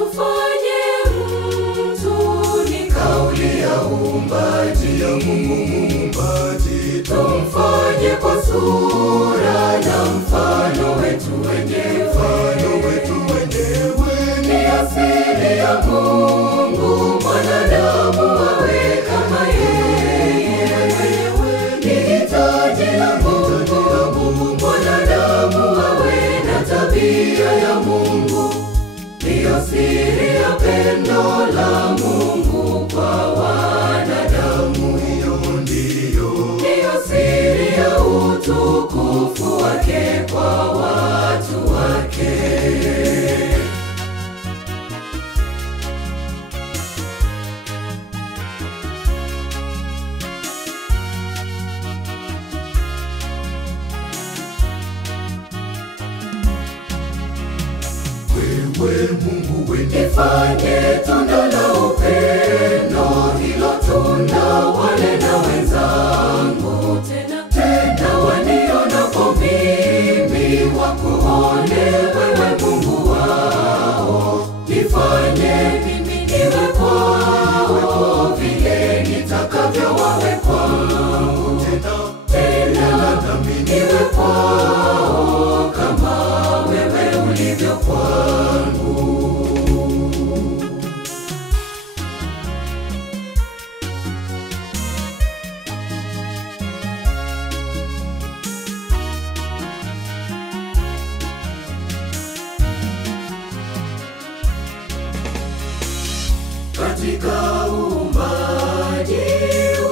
tufanye mtu, ni kauli ya uumbaji ya Mungu muumbaji. Tumfanye kwa sura na mfano wetu wenyewe, ni asili ya Mungu mwanadamu awe kama yeye, ni hitaji la Mungu mwanadamu awe na tabia ya Mungu. Ndiyo siri ya pendo la Mungu kwa wanadamu, hiyo ndiyo siri ya utukufu wake kwa watu wake. Wewe Mungu nifanye tunda la upendo, hilo tunda wale na wenzangu, tena wanionapo mimi wakuone wewe Mungu wao. Nifanye mimi niwe kwao vile nitakavyo wawe kwangu, tena nami niwe kwao kama wewe ulivyo kwangu. Katika uumbaji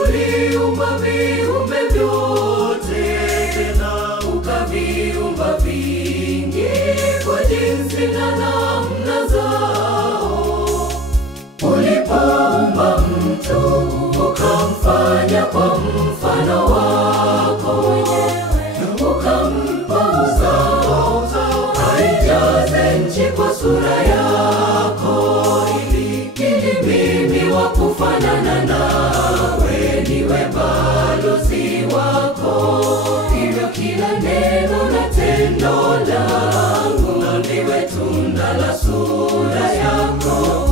uliumba viumbe vyote, tena ukaviumba vingi kwa jinsi na namna zao. Ulipoumba mtu ukamfanya kwa mfano wako, ukampa uzao aijaze nchi kwa sura yako, mimi wa kufanana nawe niwe balozi wako. Hivyo kila neno na tendo langu liwe tunda la sura yako.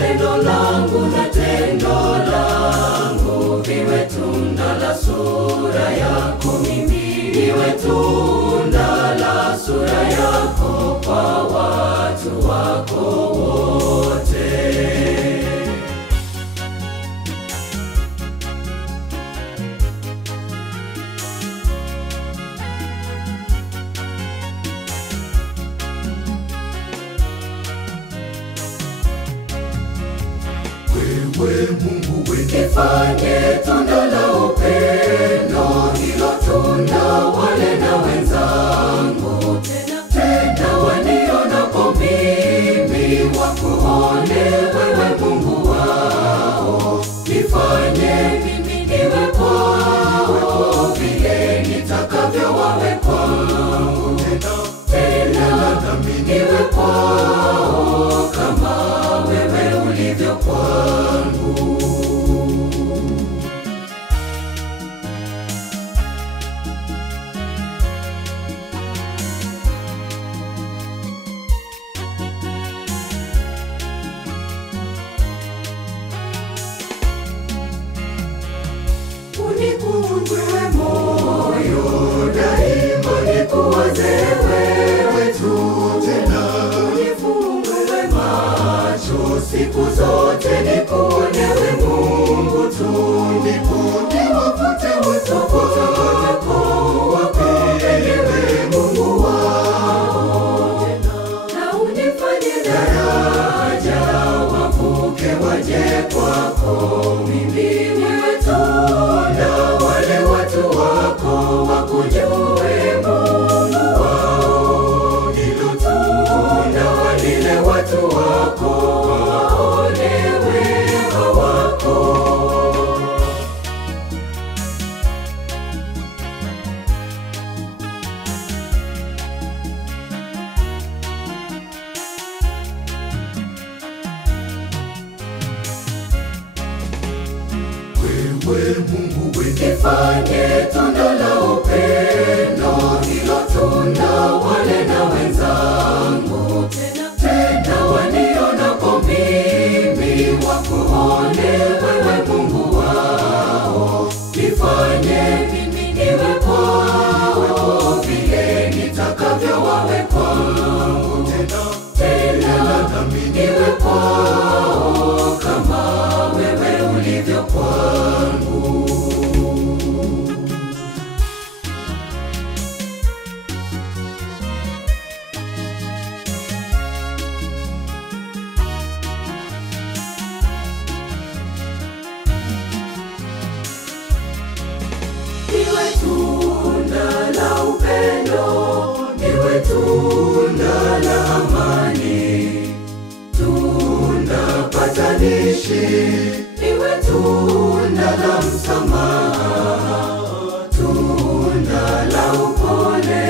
Neno langu na tendo langu viwe tunda la sura yako. Mimi niwe tunda la sura yako kwa watu wako wote. Wewe Mungu nifanye tunda la upendo, hilo tunda wale na wenzangu, tena wanionapo mimi wakuone wewe Mungu wao. Nifanye mimi niwe kwao vile nitakavyo wawe kwangu, tena nami niwe kwao kama wewe ulivyo kwangu. Unikunjwe moyo daima nikuwaze wewe tu, tena unifungue macho siku zote nikuone wewe Mungu tu. Niwavute watu wako wapendelewe Mungu wao, na unifanye daraja wavuke waje kwako. Mimi niwe tunda wale watu wako wakujue Mungu wao. Hilo tunda walile watu wako waone wema wako. Wewe Mungu nifanye tunda la upendo, hilo tunda wale na wenzangu, tena wanionapo tunda la amani, tunda patanishi, niwe tunda la msamaha, tunda la upole,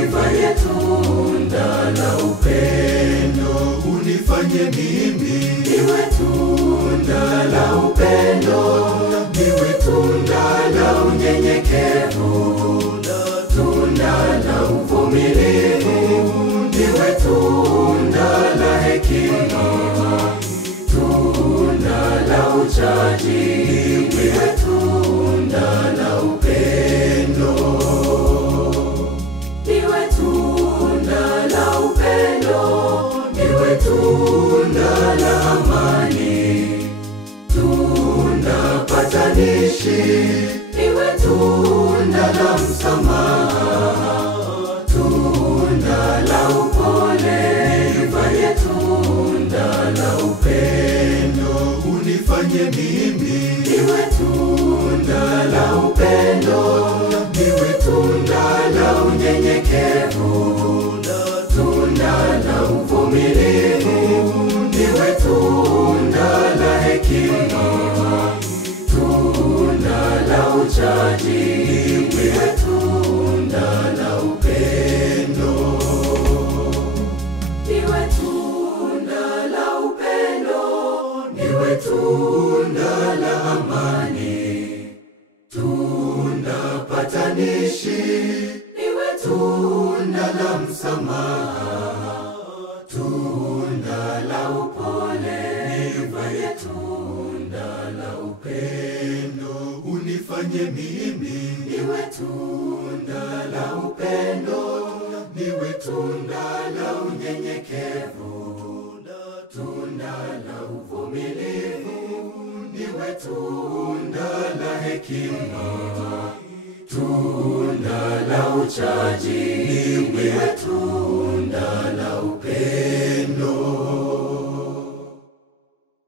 nifanye tunda la upendo, unifanye mimi niwe tunda la upendo, niwe tunda la unyenyekevu, tunda la uvumilivu, niwe tunda la hekima, tunda la uchaji, niwe tunda la upendo, niwe tunda la upendo, niwe tunda la amani, tunda patanishi, niwe tunda la msamaha, tunda la upole, nifanye tunda la upendo, unifanye mimi niwe tunda la upendo, niwe tunda la unyenyekevu, tunda la uvumilivu, niwe tunda la hekima, tunda la uchaji, niwe tunda la upendo, niwe tunda la upendo, niwe tunda la amani, tunda patanishi, niwe tunda la msamaha, tunda la upole, nifanye tunda la upendo, unifanye mimi niwe tunda la upendo, niwe tunda la unyenyekevu, tunda la uvumilivu, niwe tunda la hekima, tunda la uchaji, niwe tunda